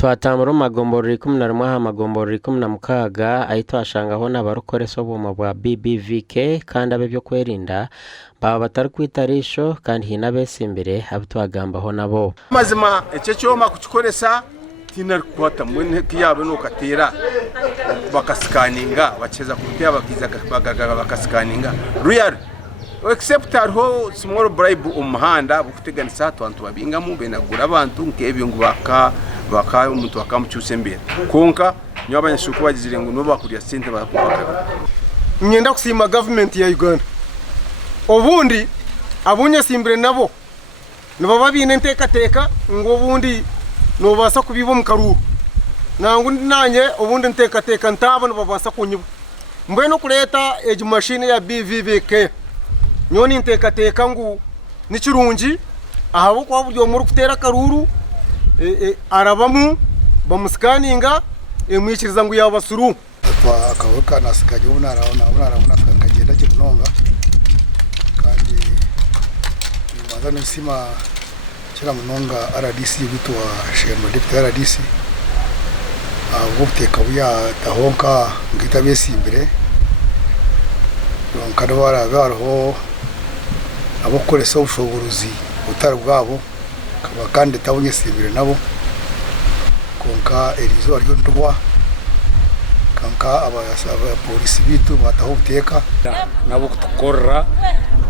Twatambura magomboro 11 magomboro 16 ahito ashangaho n'abarokoreso buma bwa BBVK kandi abe byo kwerinda baba batari kwitarisho kandi hinabese imbere abitwagambaho nabo mazima ece cyoma kukikoresa tinar kwata mwene kiyabo nokatera bakasikaninga baceza kutya bakiza bakasikaninga real except arho small bribe umuhanda bukuteganisa abantu babinga mu benagura abantu nkebyo ngubaka baka umuntu akamucyuse mbere konka nyo abanyashuko bagizire ngo no bakuriya sente bakubaka nyenda kusima government ya Uganda obundi abunye simbire nabo nabo babine nteka ngo obundi no basa kubibo mukaruru nangu nanye obundi nteka ntabo no babasa kunyibo mbwe no kuleta eji machine ya BVVK nyoni nteka ngu nikirungi ahabo kwa buryo muri kutera karuru arabamu bamusikaninga emwikiriza ngo yabasuru twakabuka nasikaje ubunara kagenda kimunonga kandi nimaza nisima kira munonga RDC bitwa Shema Deputy RDC ubuteka buya tahonka ngita besimbire kandi baragaho abokoresa ubushobozi butari bwabo kandi tabunye simbire nabo konka erizo aryo ndwa kanka abasaba polisi bitu bataho uteka nabo kutukora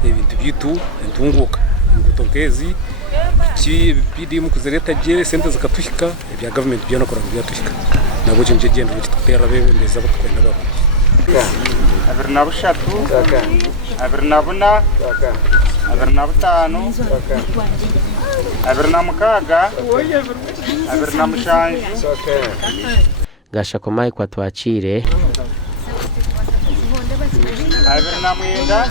ibintu bitu ntunguka ngutokezi bidi mu kuzereta jere sente zakatushika bya government bya nakora byatushika nabo cyo ngegenda bitutera bebe ndeza batwenda babo abirna bushatu abirna buna abirna butano abirna mukaga abirna mushanju Gashako Mike kwa twachire abirna mwenda